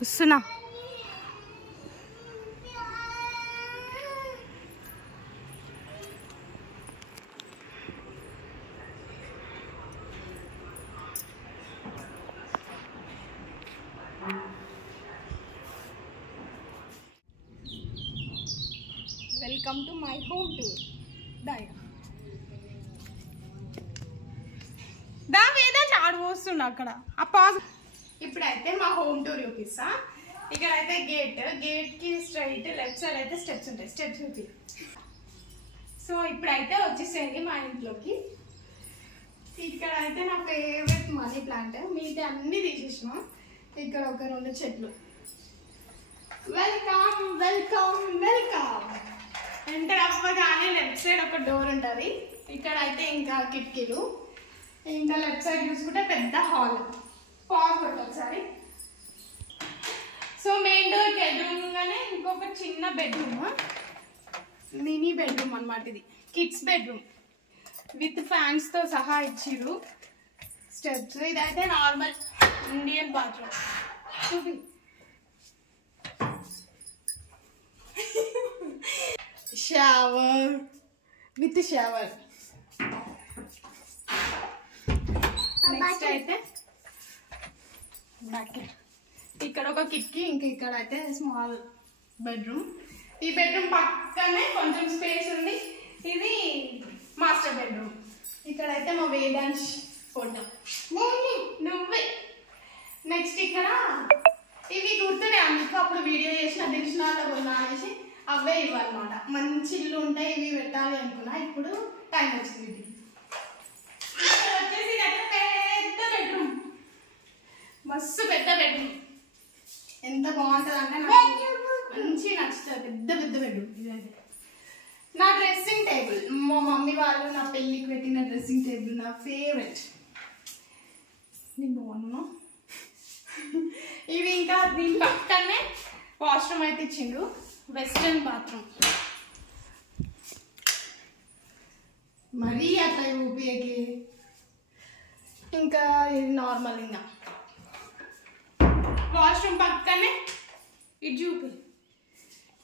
వస్తున్నా. Welcome to my home tour. దా వేదాంత ఆడు వస్తుండ అక్కడ ఆ పాజ్. ఇప్పుడైతే మా హోమ్ టూర్ చూపిస్తా. ఇక్కడైతే గేట్ కి స్ట్రైట్ లెఫ్ట్ సైడ్ అయితే స్టెప్స్ ఉంటాయి. స్టెప్స్ చూపి. సో ఇప్పుడైతే వచ్చేసేయండి మా ఇంట్లోకి. ఇక్కడ అయితే నా ఫేవరెట్ మనీ ప్లాంట్. మిగతా అన్ని తీసేసినాం. ఇక్కడ ఒక 2 చెట్లు. Welcome welcome welcome. ఎంటర్ అవ్వగానే లెఫ్ట్ సైడ్ ఒక డోర్ ఉంటుంది. ఇక్కడ అయితే ఇంకా కిటికీలు. ఇంకా లెఫ్ట్ సైడ్ చూసుకుంటే పెద్ద హాల్. పాజ్ కొట్టు ఒకసారి. సో మెయిన్ డోర్కి ఎదురుగానే ఇంకొక చిన్న బెడ్రూమ్, మినీ బెడ్రూమ్ అన్నమాట. ఇది కిడ్స్ బెడ్రూమ్ విత్ ఫ్యాన్స్ తో సహా ఇచ్చిరు. స్టెప్స్. ఇదైతే నార్మల్ ఇండియన్ బాత్రూమ్. చూపి. Shower with shower. నెక్స్ట్ అయితే ఇక్కడ ఒక కిటికీ. ఇంక ఇక్కడ అయితే స్మాల్ బెడ్రూమ్. ఈ బెడ్రూమ్ పక్కనే కొంచెం స్పేస్ ఉంది. ఇది మాస్టర్ బెడ్రూమ్. ఇక్కడైతే మా వేదాంశ్ ఫోటో. నువ్వే. నెక్స్ట్ ఇక్కడ ఇవి గుర్తునే అందుకు అప్పుడు వీడియో చేసిన దిల్షనాలో కొన్నా అనేసి అవే ఇవ్వన్నమాట. మంచి ఇల్లు ఉంటాయి, ఇవి పెట్టాలి అనుకున్నా. ఇప్పుడు టైం వచ్చింది వీటికి. ఇక్కడ వచ్చేసి పెద్ద బెడ్రూమ్, మస్తు పెద్ద బెడ్రూమ్. ఎంత బాగుంటుంది అంటే నాకు మంచి నచ్చుతుంది. పెద్ద పెద్ద బెడ్రూమ్. ఇదైతే నా డ్రెస్సింగ్ టేబుల్. మా మమ్మీ వాళ్ళు నా పెళ్ళికి పెట్టిన డ్రెస్సింగ్ టేబుల్ నా ఫేవరెట్. నేను బాగున్నా. ఇవి ఇంకా దీని పక్కనే వాష్రూమ్ అయితే ఇచ్చిండు. Western bathroom. మరీ అట్లా యూపీఏకి. ఇంకా ఇది నార్మల్. ఇంకా వాష్రూమ్ పక్కనే ఇది చూపి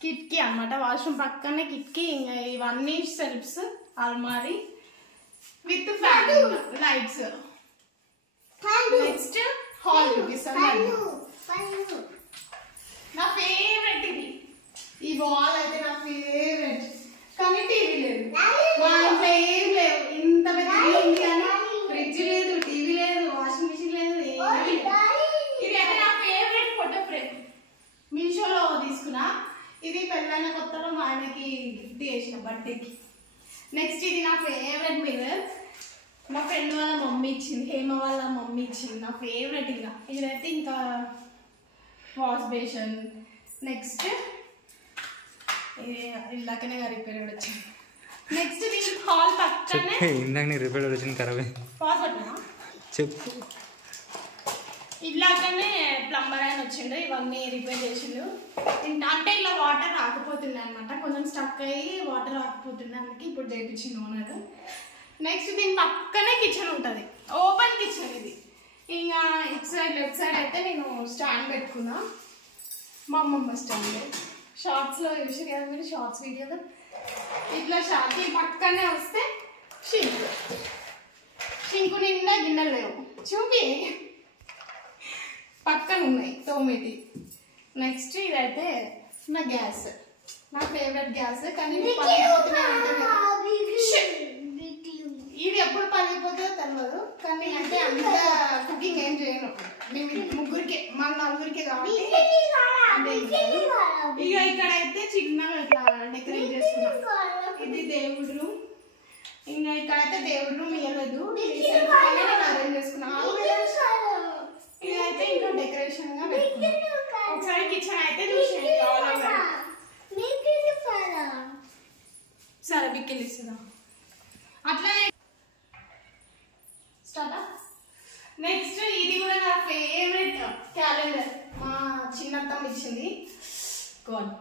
కిటికీ అన్నమాట. వాష్రూమ్ పక్కనే కిటికీ. ఇంకా ఇవన్నీ సెల్ఫ్స్, అల్మారీ with fan, lights. Next hall చూపిస్తాను. నా ఫేవరెట్ ఇది. ఈ వాల్ అయితే నా ఫేవరెట్. కానీ టీవీ లేదు, మా ఇంట్లో ఏం లేవు. ఇంత పెద్ద ఉంది కానీ ఫ్రిడ్జ్ లేదు, టీవీ లేదు, వాషింగ్ మిషన్ లేదు, ఏమీ లేదు. ఇది అయితే నా ఫేవరెట్ ఫోటో ఫ్రేమ్. మీషోలో తీసుకున్నా. ఇది పెళ్ళైన కొత్తలో మా ఆయనకి గిఫ్ట్ చేసిన బర్త్డేకి. నెక్స్ట్ ఇది నా ఫేవరెట్ మిర్రర్. మా ఫ్రెండ్ వాళ్ళ మమ్మీ ఇచ్చింది, హేమ వాళ్ళ మమ్మీ ఇచ్చింది. నా ఫేవరెట్. ఇంకా ఇదైతే ఇంకా వాష్ బేషన్. నెక్స్ట్ ఇలాకనే రిపేర్ కూడా వచ్చింది. నెక్స్ట్ దీని హాల్ పక్కనే ఇందాక రిపేర్ వచ్చింది ఖరాబ్ పాస్ పట్టినా చెప్పు. ఇలాగనే ప్లంబర్ ఆయన వచ్చిండు. ఇవన్నీ రిపేర్ చేసిండు. అంటే ఇలా వాటర్ రాకపోతుండే అనమాట. కొంచెం స్టక్ అయ్యి వాటర్ రాకపోతుండే. అందుకే ఇప్పుడు చేయించిండు ఓనర్. నెక్స్ట్ దీని పక్కనే కిచెన్ ఉంటుంది. ఓపెన్ కిచెన్ ఇది. ఇంకా ఇటు సైడ్ లెఫ్ట్ సైడ్ అయితే నేను స్టాండ్ పెట్టుకున్నా. మా అమ్మమ్మ స్టాండ్. షార్ట్స్లో చూసి కదా మీరు, షార్ట్స్ వీడియోలో. ఇట్లా షార్ట్ పక్కనే వస్తే షింకు. షింకు నిండా గిన్నెలు లేవు. చూపి పక్కన ఉన్నాయి తోమిటి. నెక్స్ట్ ఇదైతే నా గ్యాస్. నా ఫేవరెట్ గ్యాస్. కానీ ఇది ఎప్పుడు పగిలిపోతుందో తెలియదు. కానీ అంటే అంత కుకింగ్ ఏం చేయను. మేము ముగ్గురికి, మా నలుగురికి కాబట్టి. ఇక ఇక్కడైతే చిన్నగా ఇట్లా డెకరేట్ చేసుకున్నాం. ఇది దేవుడు రూమ్. ఇంకా ఇక్కడైతే దేవుడు రూమ్ ఇవ్వలేదు, అరేంజ్ చేసుకున్నాం. ఇదైతే ఇంకా డెకరేషన్ గా పెట్టుకున్నాం. ఒకసారి కిచెన్ అయితే చూసేయండి. సరే బిక్కిలు ఇస్తుందా అట్లనే స్టార్ట్. నెక్స్ట్ ఇది కూడా నా ఫేవరెట్ క్యాలెండర్. మా చిన్నత్తమ్మ ఇచ్చింది. గాడ్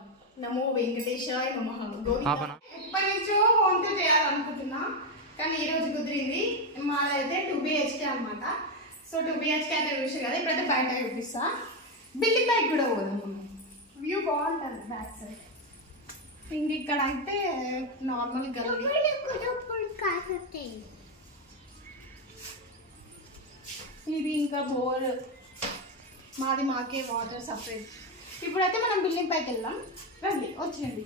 నమో వెంకటేశాయ నమః. ఎప్పటి నుంచో హోమ్ టూర్ చేయాలనుకుంటున్నా, కానీ ఈ రోజు కుదిరింది. మాదైతే 2 BHK అనమాట. సో 2 BHK అయితే చూసారు కదా. ఇప్పుడైతే బయట చూపిస్తా. బిల్డింగ్ పైకి కూడా పోదాం. వ్యూ బాగుంటుంది బ్యాక్ సైడ్. ఇంక ఇక్కడ అయితే నార్మల్ గల్లీ. ఇది ఇంకా బోర్ మాది, మాకే వాటర్ సపరేట్. ఇప్పుడైతే మనం బిల్డింగ్ పైకి వెళ్దాం. రండి, వచ్చేయండి.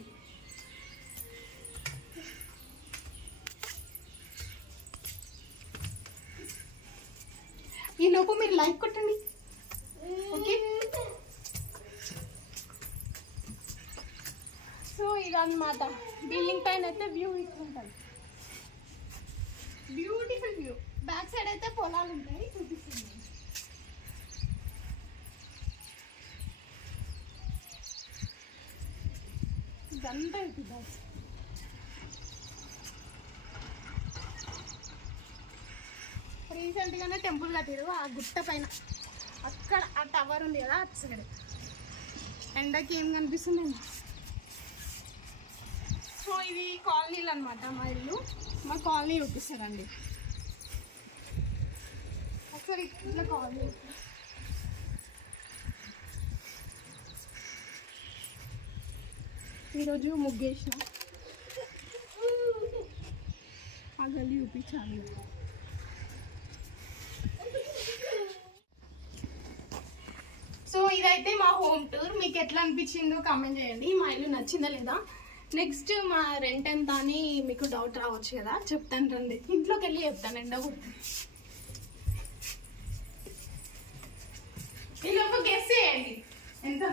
ఈ లోపు మీరు లైక్ కొట్టండి. ఓకే, సో ఇదన్నమాట బిల్డింగ్ పైన అయితే వ్యూ ఇట్లుంటుంది. Beautiful view. బ్యాక్ సైడ్ అయితే పొలాలు ఉంటాయి, చూపిస్తుంది. ఇదంతా ఇది బ్యాక్ సైడ్. రీసెంట్గానే టెంపుల్ కట్టారు ఆ గుట్ట పైన. అక్కడ ఆ టవర్ ఉంది కదా, అటు సైడ్. ఎండకి ఏం కనిపిస్తుందండి. సో ఇది కాలనీలు అనమాట. మా ఇల్లు, మా కాలనీ చూపిస్తారండి ఒకసారి. ఇట్లా కాలనీ ఈరోజు ముగ్గేసిన. ఆ గల్లీ చూపించాలి. సో ఇదైతే మా హోమ్ టూర్. మీకు ఎట్లా అనిపించిందో కామెంట్ చేయండి. మా ఇల్లు నచ్చిందా లేదా. నెక్స్ట్ మా రెంట్ ఎంత అని మీకు డౌట్ రావచ్చు కదా, చెప్తాను రండి. ఇంట్లోకి వెళ్ళి చెప్తాను, ఎండ కొడుతుంది. ఈలోపు గెస్ చేయండి ఎంత.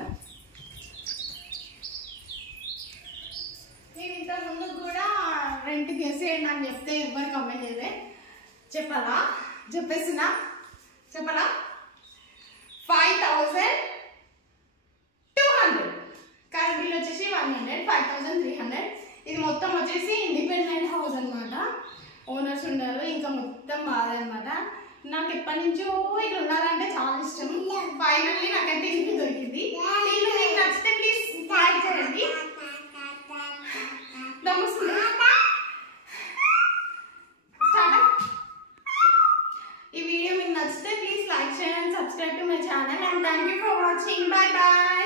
నేను ఇంత ముందు కూడా రెంట్ గెస్ చేయండి అని చెప్తే ఎవ్వరు కామెంట్ చేయలే. చెప్పాలా? చెప్పేసినా చెప్పాలా? 5200. కరెంట్ బిల్ వచ్చేసి 100, 5300. ఇది మొత్తం వచ్చేసి ఇండిపెండెంట్ హౌస్ అనమాట. ఓనర్స్ ఉండరు, ఇంకా మొత్తం బాధ అనమాట. నాకు ఎప్పటి నుంచో ఇట్లా ఉండాలంటే చాలా ఇష్టం. ఫైనల్లీ నాకైతే ఇంటి దొరికింది. ఇల్లు మీకు నచ్చితే ప్లీజ్ లైక్ చేయండి. ఈ వీడియో మీకు నచ్చితే ప్లీజ్ లైక్ చేయండి, subscribe to my channel, and thank you for watching. Bye bye.